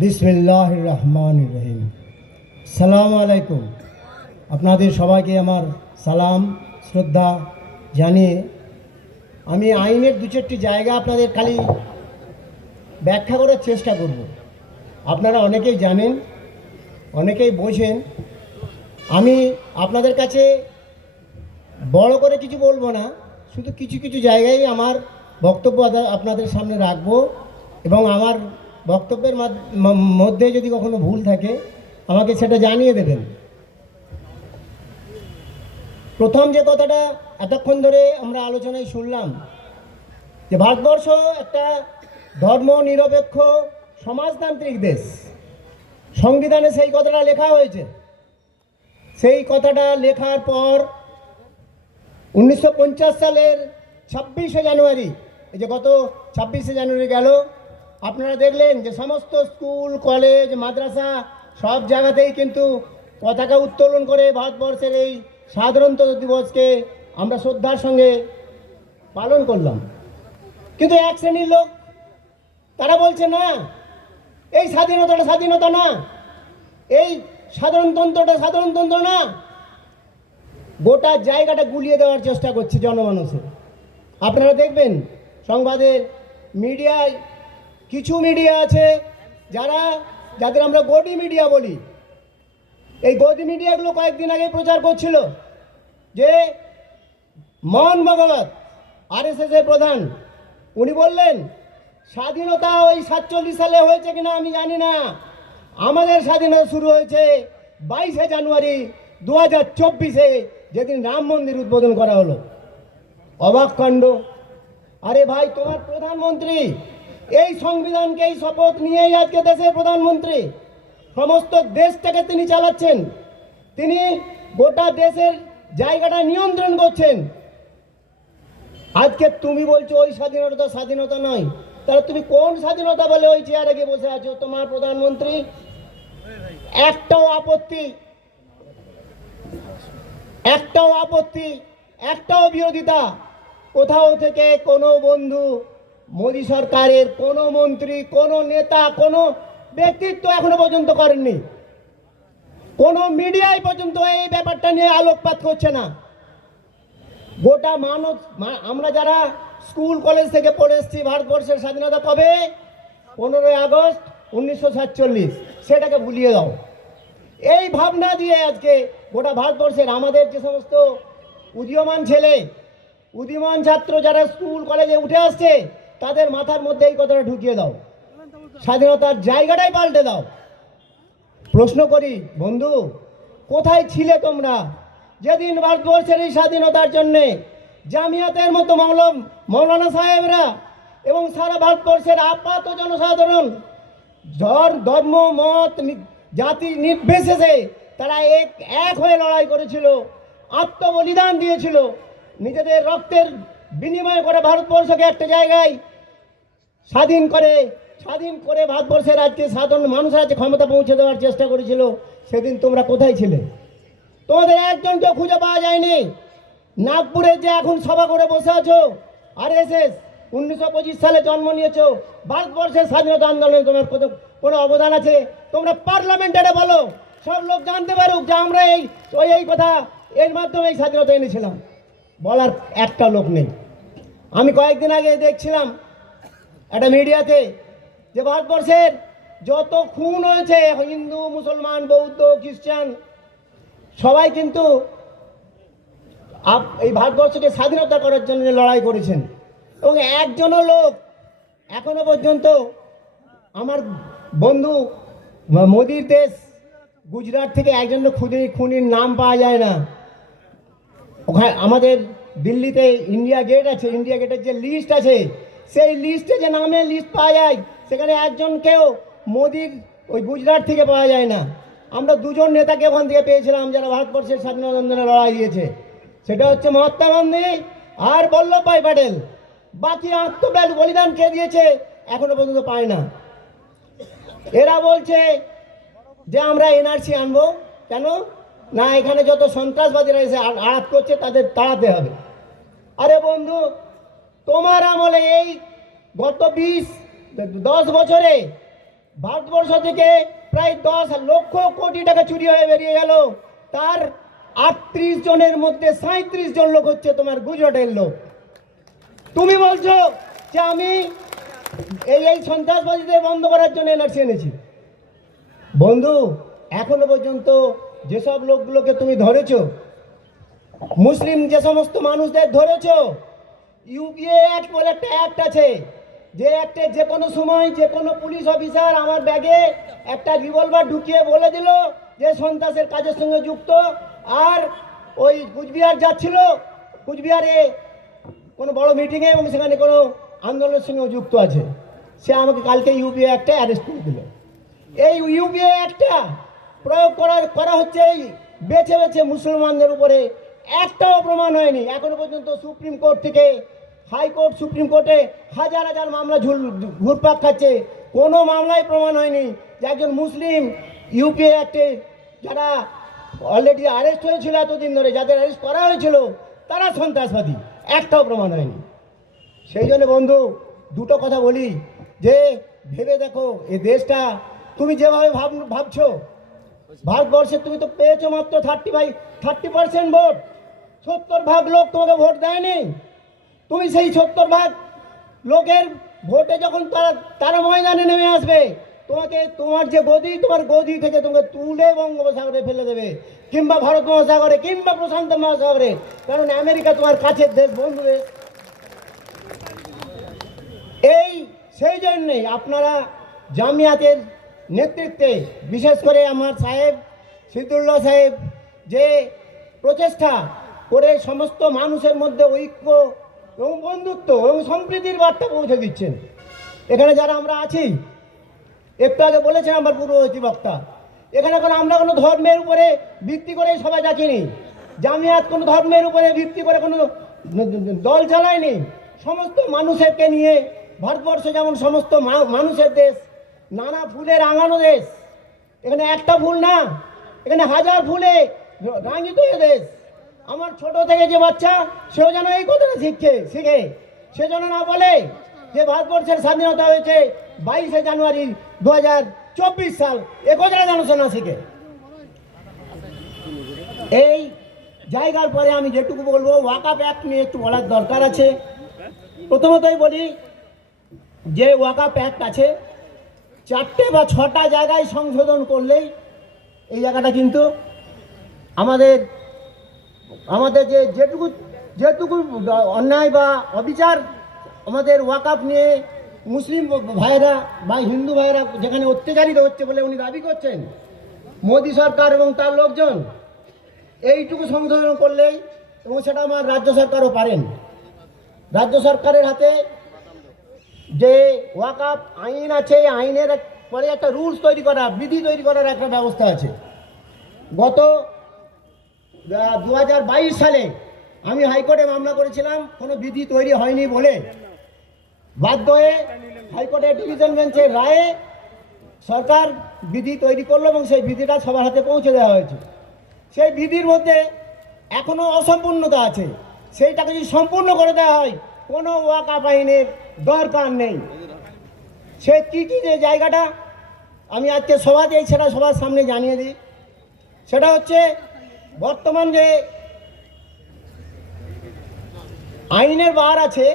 বিসমিল্লাহ রহমান রহিম সালাম আলাইকুম। আপনাদের সবাইকে আমার সালাম, শ্রদ্ধা জানিয়ে আমি আইনের দু চারটি জায়গা আপনাদের খালি ব্যাখ্যা করার চেষ্টা করব। আপনারা অনেকেই জানেন, অনেকেই বোঝেন। আমি আপনাদের কাছে বড় করে কিছু বলব না, শুধু কিছু কিছু জায়গায় আমার বক্তব্য আপনাদের সামনে রাখব এবং আমার বক্তব্যের মাধ- মধ্যে যদি কখনো ভুল থাকে, আমাকে সেটা জানিয়ে দেবেন। প্রথম যে কথাটা এতক্ষণ ধরে আমরা আলোচনায় শুনলাম, যে ভারতবর্ষ একটা ধর্ম নিরপেক্ষ সমাজতান্ত্রিক দেশ। সংবিধানে সেই কথাটা লেখা হয়েছে। সেই কথাটা লেখার পর উনিশশো পঞ্চাশ সালের ছাব্বিশে জানুয়ারি, এই যে গত ছাব্বিশে জানুয়ারি গেল আপনারা দেখলেন যে সমস্ত স্কুল, কলেজ, মাদ্রাসা সব জায়গাতেই কিন্তু পতাকা উত্তোলন করে ভারতবর্ষের এই সাধারণতন্ত্র দিবসকে আমরা শ্রদ্ধার সঙ্গে পালন করলাম। কিন্তু এক শ্রেণির লোক, তারা বলছে, না, এই স্বাধীনতাটা স্বাধীনতা না, এই সাধারণতন্ত্রটা সাধারণতন্ত্র না। গোটা জায়গাটা গুলিয়ে দেওয়ার চেষ্টা করছে জনমানুষের আপনারা দেখবেন সংবাদের মিডিয়ায় কিছু মিডিয়া আছে যারা, যাদের আমরা গদি মিডিয়া বলি। এই গদি মিডিয়াগুলো কয়েকদিন আগে প্রচার করছিল যে মোহন ভগবত আরএসএস এর প্রধান, উনি বললেন, স্বাধীনতা ওই সাতচল্লিশ সালে হয়েছে কিনা আমি জানি না। আমাদের স্বাধীনতা শুরু হয়েছে বাইশে জানুয়ারি দু হাজার চব্বিশে, যেদিন রাম মন্দির উদ্বোধন করা হলো। অবাক কাণ্ড। আরে ভাই, তোমার প্রধানমন্ত্রী এই সংবিধানকে এই শপথ নিয়েই আজকে দেশের প্রধানমন্ত্রী সমস্ত দেশটাকে তিনি চালাচ্ছেন। তিনি গোটা দেশের জায়গাটা নিয়ন্ত্রণ করছেন। আজকে তুমি বলছো ওই স্বাধীনতা স্বাধীনতা নয়। তাহলে তুমি কোন স্বাধীনতা বলে ওই চেয়ারে গিয়ে বসে আছো? তোমার প্রধানমন্ত্রী একটাও আপত্তি একটাও আপত্তি, একটাও বিরোধিতা কোথাও থেকে কোনো বন্ধু মোদী সরকারের কোনো মন্ত্রী, কোনো নেতা, কোনো ব্যক্তিত্ব এখনও পর্যন্ত করেননি। কোনো মিডিয়ায় পর্যন্ত এই ব্যাপারটা নিয়ে আলোকপাত করছে না। গোটা মানব আমরা যারা স্কুল, কলেজ থেকে পড়ে এসেছি, ভারতবর্ষের স্বাধীনতা কবে? পনেরোই আগস্ট উনিশশো সাতচল্লিশ। সেটাকে ভুলিয়ে দাও। এই ভাবনা দিয়ে আজকে গোটা ভারতবর্ষের আমাদের যে সমস্ত উদীয়মান ছেলে, উদীয়মান ছাত্র যারা স্কুল, কলেজে উঠে আসছে তাদের মাথার মধ্যে এই কথাটা ঢুকিয়ে দাও। স্বাধীনতার জায়গাটাই পাল্টে দাও। প্রশ্ন করি, বন্ধু, কোথায় ছিলে তোমরা? যেদিন ভারতবর্ষের এই স্বাধীনতার জন্যে জামিয়াতের মতো মৌলম মৌলানা সাহেবরা এবং সারা ভারতবর্ষের আপাত জনসাধারণ ধর ধর্ম, মত জাতি নির্বিশেষে তারা এক এক হয়ে লড়াই করেছিল, আত্মবলিদান দিয়েছিল। নিজেদের রক্তের বিনিময় করে ভারতবর্ষকে একটা জায়গায় স্বাধীন করে স্বাধীন করে ভারতবর্ষের আজকে সাধারণ মানুষের আজকে ক্ষমতা পৌঁছে দেওয়ার চেষ্টা করেছিল, সেদিন তোমরা কোথায় ছিলে? তোমাদের একজনকেও খুঁজে পাওয়া যায়নি। নাগপুরে যে এখন সভা করে বসে আছো আর এস এস উনিশশো পঁচিশ সালে জন্ম নিয়েছো, ভারতবর্ষের স্বাধীনতা আন্দোলনে তোমার কত- কোনো অবদান আছে? তোমরা পার্লামেন্টারে বলো, সব লোক জানতে পারুক যে আমরা এই, ওই, এই কথা, এর মাধ্যমে এই স্বাধীনতা এনেছিলাম। বলার একটা লোক নেই। আমি কয়েকদিন আগে দেখছিলাম একটা মিডিয়াতে যে ভারতবর্ষের যত খুন হয়েছে, হিন্দু, মুসলমান, বৌদ্ধ, খ্রিস্টান, সবাই কিন্তু এই ভারতবর্ষকে স্বাধীনতা করার জন্য লড়াই করেছেন। এবং একজনও লোক এখনও পর্যন্ত আমার বন্ধু মোদির দেশ, গুজরাট থেকে একজন খুনি খুনির নাম পাওয়া যায় না। ওখানে আমাদের দিল্লিতে ইন্ডিয়া গেট আছে, ইন্ডিয়া গেটের যে লিস্ট আছে সেই লিস্টে যে নামের লিস্ট পাওয়া যায়, সেখানে একজনকেও মোদির ওই গুজরাট থেকে পাওয়া যায় না। আমরা দুজন নেতাকে ওখান থেকে পেয়েছিলাম যারা ভারতবর্ষের স্বাধীনতা আন্দোলনে লড়াই দিয়েছে। সেটা হচ্ছে মহাত্মা গান্ধী আর বল্লভভাই প্যাটেল। বাকি আত্মব্যাল বলিদান কে দিয়েছে, এখনও পর্যন্ত পায় না। এরা বলছে যে আমরা এনআরসি আনব। কেন? না, এখানে যত সন্ত্রাসবাদীরা এসে আ- আড়াত করছে, তাদের তাড়াতে হবে। আরে বন্ধু তোমার আমলে এই গত বিশ, দশ বছরে ভারতবর্ষ থেকে প্রায় দশ লক্ষ কোটি টাকা চুরি হয়ে বেরিয়ে গেল। তার আটত্রিশ জনের মধ্যে সাঁত্রিশ জন লোক হচ্ছে তোমার গুজরাটের লোক। তুমি বলছো যে আমি এই এই সন্ত্রাসবাদীদের বন্ধ করার জন্য এনআরসি এনেছি। বন্ধু, এখনও পর্যন্ত যেসব লোকগুলোকে তুমি ধরেছো, মুসলিম যে সমস্ত মানুষদের ধরেছো ইউপিএ অ্যাক্ট বলে একটা অ্যাক্ট আছে। যে অ্যাক্টে যে কোনো সময় যে কোনো পুলিশ অফিসার আমার ব্যাগে একটা রিভলভার ঢুকিয়ে বলে দিল যে সন্ত্রাসের কাজের সঙ্গে যুক্ত। আর ওই কুচবিহার যাচ্ছিল, কুচবিহারে কোনো বড় মিটিংয়ে এবং সেখানে কোনো আন্দোলনের সঙ্গে যুক্ত আছে। সে আমাকে কালকে ইউপিএ একটা অ্যারেস্ট করে দিল। এই ইউপিএ একটা প্রয়োগ করার, করা হচ্ছে এই বেছে বেছে মুসলমানদের উপরে একটাও প্রমাণ হয়নি। এখনও পর্যন্ত সুপ্রিম কোর্ট থেকে হাইকোর্ট সুপ্রিম কোর্টে হাজার হাজার মামলা ঝুল, ঘুরপাক খাচ্ছে। কোনো মামলায় প্রমাণ হয়নি যে একজন মুসলিম ইউপিএ অ্যাক্টে যারা অলরেডি অ্যারেস্ট হয়েছিল এতদিন ধরে, যাদের অ্যারেস্ট করা হয়েছিল, তারা সন্ত্রাসবাদী। একটাও প্রমাণ হয়নি। সেই জন্য বন্ধু, দুটো কথা বলি। যে ভেবে দেখো, এ দেশটা তুমি যেভাবে ভাব, ভাবছ, ভারতবর্ষে তুমি তো পেয়েছ মাত্র thirty by thirty percent vote সত্তর ভাগ লোক তোমাকে ভোট দেয়নি। তুমি সেই সত্তর ভাগ লোকের ভোটে যখন তারা তারা ময়দানে নেমে আসবে, তোমাকে তোমার যে গদি, তোমার গদি থেকে তোমাকে তুলে বঙ্গোপসাগরে ফেলে দেবে। কিংবা ভারত মহাসাগরে, কিংবা প্রশান্ত মহাসাগরে। কারণ আমেরিকা তোমার কাছের দেশ বন্ধু এই, সেই জন্যেই আপনারা জামিয়াতের নেতৃত্বে, বিশেষ করে আমার সাহেব সিদ্দুল্লাহ সাহেব, যে প্রচেষ্টা করে সমস্ত মানুষের মধ্যে ঐক্য এবং বন্ধুত্ব এবং সম্প্রীতির বার্তা পৌঁছে দিচ্ছেন। এখানে যারা আমরা আছি, একটু আগে বলেছেন আমার পূর্ববর্তী বক্তা এখানে কোনো আমরা কোনো ধর্মের উপরে ভিত্তি করে সবাই ডাকিনি। জামিয়াত কোনো ধর্মের উপরে ভিত্তি করে কোনো দল চালায়নি। সমস্ত মানুষেরকে নিয়ে ভারতবর্ষ যেমন সমস্ত মানুষের দেশ, নানা ফুলে রাঙানো দেশ, এখানে একটা ফুল না, এখানে হাজার ফুলে রাঙিত দেশ। আমার ছোট থেকে যে বাচ্চা, সেও যেন এই কথাটা শিখছে, শিখে। সে যেন না বলে যে ভারতবর্ষের স্বাধীনতা হয়েছে বাইশে জানুয়ারি দু হাজার চব্বিশ সাল, এ কথাটা যেন না শিখে। এই জায়গার পরে আমি যেটুকু বলব ওয়াকাপ অ্যাক্ট নিয়ে একটু বলার দরকার আছে। প্রথমতই বলি যে ওয়াকাপ অ্যাক্ট আছে, চারটে বা ছটা জায়গায় সংশোধন করলেই এই জায়গাটা কিন্তু আমাদের আমাদের যে যেটুকু যেটুকু অন্যায় বা অবিচার আমাদের ওয়াকাপ নিয়ে মুসলিম ভাইয়েরা বা হিন্দু ভাইয়েরা যেখানে অত্যাচারিত হচ্ছে বলে উনি দাবি করছেন, মোদী সরকার এবং তার লোকজন, এইটুকু সংশোধন করলেই এবং সেটা আমার রাজ্য সরকারও পারেন। রাজ্য সরকারের হাতে যে ওয়াকাপ আইন আছে আইনের পরে একটা রুলস তৈরি করা, বিধি তৈরি করার একটা ব্যবস্থা আছে। গত দু হাজার বাইশ সালে আমি হাইকোর্টে মামলা করেছিলাম, কোনো বিধি তৈরি হয়নি বলে। বাধ্য হয়ে হাইকোর্টের ডিভিশন বেঞ্চের রায়ে সরকার বিধি তৈরি করল এবং সেই বিধিটা সবার হাতে পৌঁছে দেওয়া হয়েছে। সেই বিধির মধ্যে এখনও অসম্পূর্ণতা আছে। সেইটাকে যদি সম্পূর্ণ করে দেওয়া হয়, কোনো ওয়াকাপ আইনের দরকার নেই। সে কী কী যে জায়গাটা আমি আজকে সভাতেই সেটা সবার সামনে জানিয়ে দিই। সেটা হচ্ছে বর্তমান যে আইনের বার আছে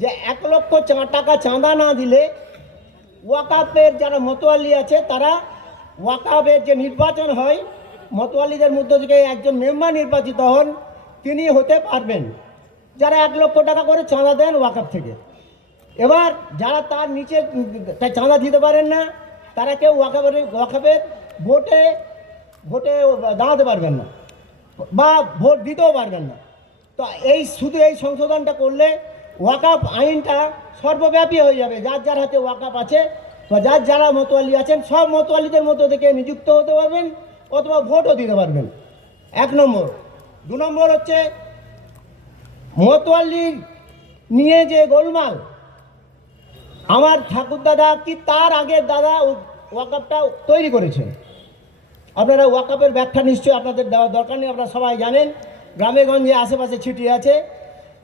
যে এক লক্ষ টাকা চাঁদা না দিলে ওয়াকাফের যারা মতোয়ালি আছে, তারা ওয়াকাফের যে নির্বাচন হয়, মতোয়ালিদের মধ্য থেকে একজন মেম্বার নির্বাচিত হন, তিনি হতে পারবেন। যারা এক লক্ষ টাকা করে চাঁদা দেন ওয়াকাফ থেকে। এবার যারা তার নিচে চাঁদা দিতে পারেন না, তারা কেউ ওয়াকাপের ওয়াকাপের ভোটে ভোটে দাঁড়াতে পারবেন না। বা ভোট দিতেও পারবেন না। তো এই শুধু এই সংশোধনটা করলে ওয়াকাপ আইনটা সর্বব্যাপী হয়ে যাবে। যার যার হাতে ওয়াকাপ আছে বা যার যারা মতোয়ালি আছেন, সব মতোয়ালিদের মতো থেকে নিযুক্ত হতে পারবেন অথবা ভোটও দিতে পারবেন। এক নম্বর। দু নম্বর হচ্ছে মতোয়ালি নিয়ে যে গোলমাল, আমার ঠাকুর দাদা কি তার আগের দাদা ওয়াকাপটা তৈরি করেছেন? আপনারা ওয়াকাপের ব্যাখ্যা নিশ্চয়ই আপনাদের দেওয়ার দরকার নেই, আপনারা সবাই জানেন। গ্রামে গঞ্জে আশেপাশে ছিটিয়ে আছে।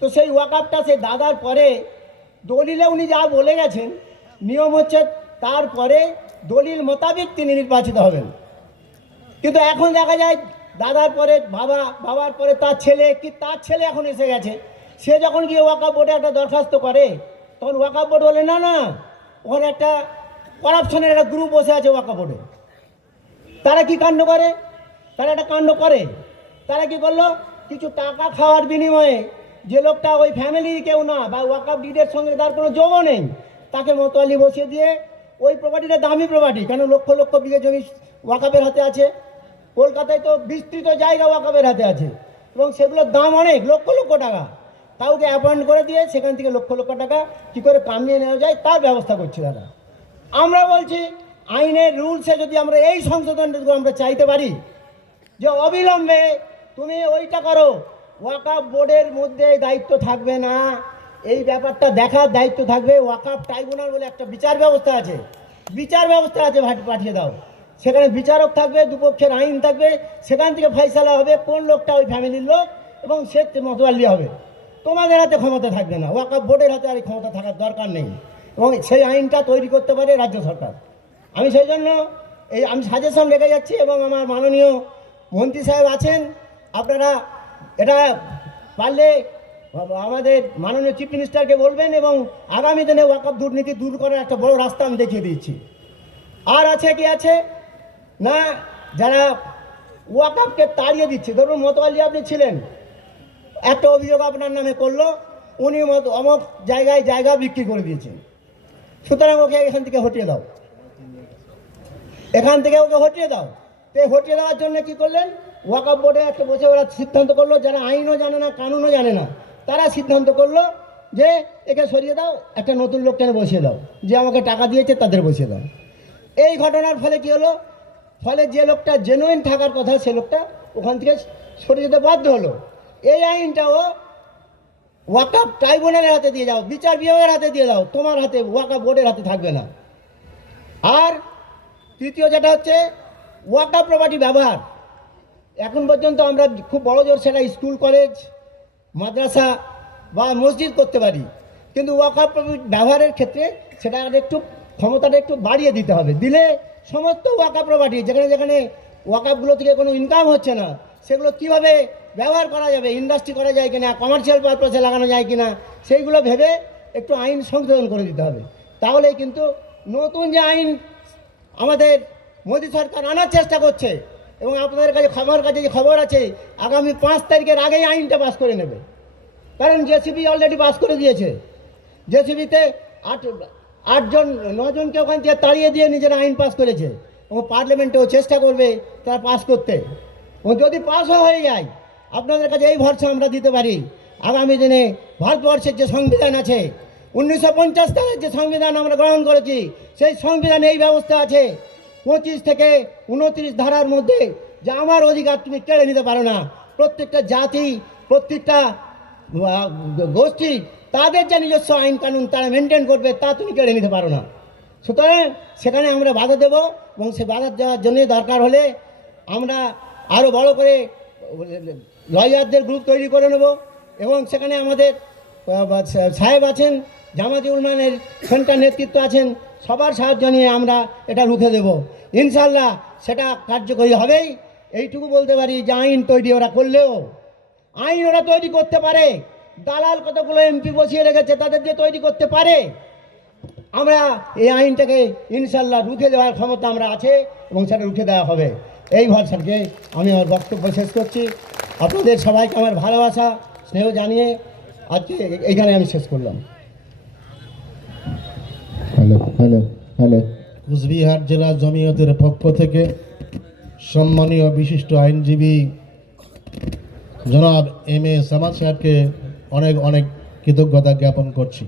তো সেই ওয়াকাপটা সেই দাদার পরে দলিলে উনি যা বলে গেছেন, নিয়ম হচ্ছে তারপরে দলিল মোতাবেক তিনি নির্বাচিত হবেন। কিন্তু এখন দেখা যায় দাদার পরে, বাবা, বাবার পরে তার ছেলে, কি তার ছেলে এখন এসে গেছে? সে যখন গিয়ে ওয়াকাপ বোর্ডে একটা দরখাস্ত করে, তখন ওয়াকাপ বোর্ড বলে, না না, ওখানে একটা করাপশনের একটা গ্রুপ বসে আছে ওয়াকাপ বোর্ডে। তারা কি কাণ্ড করে? তারা একটা কাণ্ড করে। তারা কি করল? কিছু টাকা খাওয়ার বিনিময়ে যে লোকটা ওই ফ্যামিলির কেউ না বা ওয়াকাপ ডিডের সঙ্গে তার কোনো যোগও নেই, তাকে মতোয়ালি বসিয়ে দিয়ে ওই প্রপার্টিটা দামি প্রপার্টি কেন লক্ষ লক্ষ বিঘে জমি ওয়াকাপের হাতে আছে? কলকাতায় তো বিস্তৃত জায়গা ওয়াকাপের হাতে আছে এবং সেগুলোর দাম অনেক, লক্ষ লক্ষ টাকা। কাউকে অ্যাপয়েন্ট করে দিয়ে সেখান থেকে লক্ষ লক্ষ টাকা কী করে কামিয়ে নেওয়া যায় তার ব্যবস্থা করছে দাদা। আমরা বলছি আইনের রুলসে যদি আমরা এই সংশোধনটুকু আমরা চাইতে পারি, যে অবিলম্বে তুমি ওইটা করো ওয়াকাফ বোর্ডের মধ্যে দায়িত্ব থাকবে না। এই ব্যাপারটা দেখার দায়িত্ব থাকবে ওয়াকাফ ট্রাইব্যুনাল বলে একটা বিচার ব্যবস্থা আছে। বিচার ব্যবস্থা আছে পাঠিয়ে দাও। সেখানে বিচারক থাকবে, দুপক্ষের আইন থাকবে, সেখান থেকে ফয়সালা হবে, কোন লোকটা ওই ফ্যামিলির লোক, এবং সে মতোয়াল্লি হবে। তোমাদের হাতে ক্ষমতা থাকবে না ওয়াকাফ বোর্ডের হাতে আর ক্ষমতা থাকার দরকার নেই। এবং সেই আইনটা তৈরি করতে পারে রাজ্য সরকার। আমি সেই জন্য এই, আমি সাজেশন রেখে যাচ্ছি এবং আমার মাননীয় মন্ত্রী সাহেব আছেন। আপনারা এটা পারলে আমাদের মাননীয় চিফ মিনিস্টারকে বলবেন এবং আগামী দিনে ওয়াকফ দুর্নীতি দূর করার একটা বড় রাস্তা আমি দেখিয়ে দিচ্ছি। আর আছে কি আছে? না, যারা ওয়াকফকে তাড়িয়ে দিচ্ছে, ধরুন মতোয়ালি আপনি ছিলেন, একটা অভিযোগ আপনার নামে করল, উনি মত, অমক জায়গায় জায়গা বিক্রি করে দিয়েছেন। সুতরাং ওকে এখান থেকে হটিয়ে দাও। এখান থেকে ওকে হটিয়ে দাও। তো হটিয়ে দেওয়ার জন্য কি করলেন? ওয়াকআপ বোর্ডে একটা বসে ওরা সিদ্ধান্ত করল, যারা আইনও জানে না, কানুনও জানে না, তারা সিদ্ধান্ত করল যে একে সরিয়ে দাও, একটা নতুন লোক কেন বসিয়ে দাও। যে আমাকে টাকা দিয়েছে তাদের বসিয়ে দাও। এই ঘটনার ফলে কি হলো? ফলে যে লোকটা জেনুইন থাকার কথা, সে লোকটা ওখান থেকে সরে যেতে বাধ্য হলো। এই আইনটাও ওয়াকআপ ট্রাইব্যুনালের হাতে দিয়ে যাও, বিচার বিভাগের হাতে দিয়ে দাও তোমার হাতে ওয়াকআপ বোর্ডের হাতে থাকবে না। আর তৃতীয় যেটা হচ্ছে ওয়াকআপ প্রপার্টি ব্যবহার। এখন পর্যন্ত আমরা খুব বড় জোর সেটা স্কুল কলেজ মাদ্রাসা বা মসজিদ করতে পারি। কিন্তু ওয়াকআপ ব্যবহারের ক্ষেত্রে সেটা একটু ক্ষমতাটা একটু বাড়িয়ে দিতে হবে। দিলে সমস্ত ওয়াকআপ প্রপার্টি যেখানে যেখানে ওয়াকআপগুলো থেকে কোনো ইনকাম হচ্ছে না, সেগুলো কীভাবে ব্যবহার করা যাবে ইন্ডাস্ট্রি করা যায় কিনা কমার্শিয়াল পারপাসে লাগানো যায় কিনা, সেইগুলো ভেবে একটু আইন সংশোধন করে দিতে হবে। তাহলে কিন্তু নতুন যে আইন আমাদের মোদী সরকার আনার চেষ্টা করছে এবং আপনাদের কাছে আমার কাছে যে খবর আছে, আগামী পাঁচ তারিখের আগেই আইনটা পাস করে নেবে। কারণ জেসিবি অলরেডি পাস করে দিয়েছে। জেসিবিতে আট, আটজন, নজনকে ওখান থেকে তাড়িয়ে দিয়ে নিজের আইন পাস করেছে। এবং পার্লামেন্টেও চেষ্টা করবে তারা পাস করতে। ও যদি পাসও হয়ে যায়, আপনাদের কাছে এই ভরসা আমরা দিতে পারি। আগামী দিনে ভারতবর্ষের যে সংবিধান আছে উনিশশো পঞ্চাশ যে সংবিধান আমরা গ্রহণ করেছি, সেই সংবিধানে এই ব্যবস্থা আছে। পঁচিশ থেকে উনত্রিশ ধারার মধ্যে যে আমার অধিকার তুমি কেড়ে নিতে পারো না, প্রত্যেকটা জাতি, প্রত্যেকটা গোষ্ঠী, তাদের যে নিজস্ব আইন কানুন তারা মেনটেন করবে, তা তুমি কেড়ে নিতে পারো না। সুতরাং সেখানে আমরা বাধা দেব এবং সে বাধা দেওয়ার জন্য দরকার হলে আমরা আরও বড় করে লয়ারদের গ্রুপ তৈরি করে নেব এবং সেখানে আমাদের সাহেব আছেন জামাতি উন্নয়নের সেন্টার নেতৃত্ব আছেন, সবার সাহায্য নিয়ে আমরা এটা রুখে দেব। ইনশাল্লাহ সেটা কার্যকরী হবেই। এইটুকু বলতে পারি যে আইন তৈরি ওরা করলেও। আইন ওরা তৈরি করতে পারে। দালাল কতগুলো এমপি বসিয়ে রেখেছে তাদের দিয়ে তৈরি করতে পারে। আমরা এই আইনটাকে ইনশাল্লাহ রুখে দেওয়ার ক্ষমতা আমরা আছে এবং সেটা রুখে দেওয়া হবে। এই ভরসাকে আমি আমার বক্তব্য শেষ করছি। আপনাদের সবাইকে আমার ভালোবাসা, স্নেহ জানিয়ে আজকে এইখানে আমি শেষ করলাম। Hello hello hello. কুচবিহার জেলা জমিয়তের পক্ষ থেকে সম্মানীয় বিশিষ্ট আইনজীবী জনাব এম এ সামাদ সাহেবকে অনেক অনেক কৃতজ্ঞতা জ্ঞাপন করছি।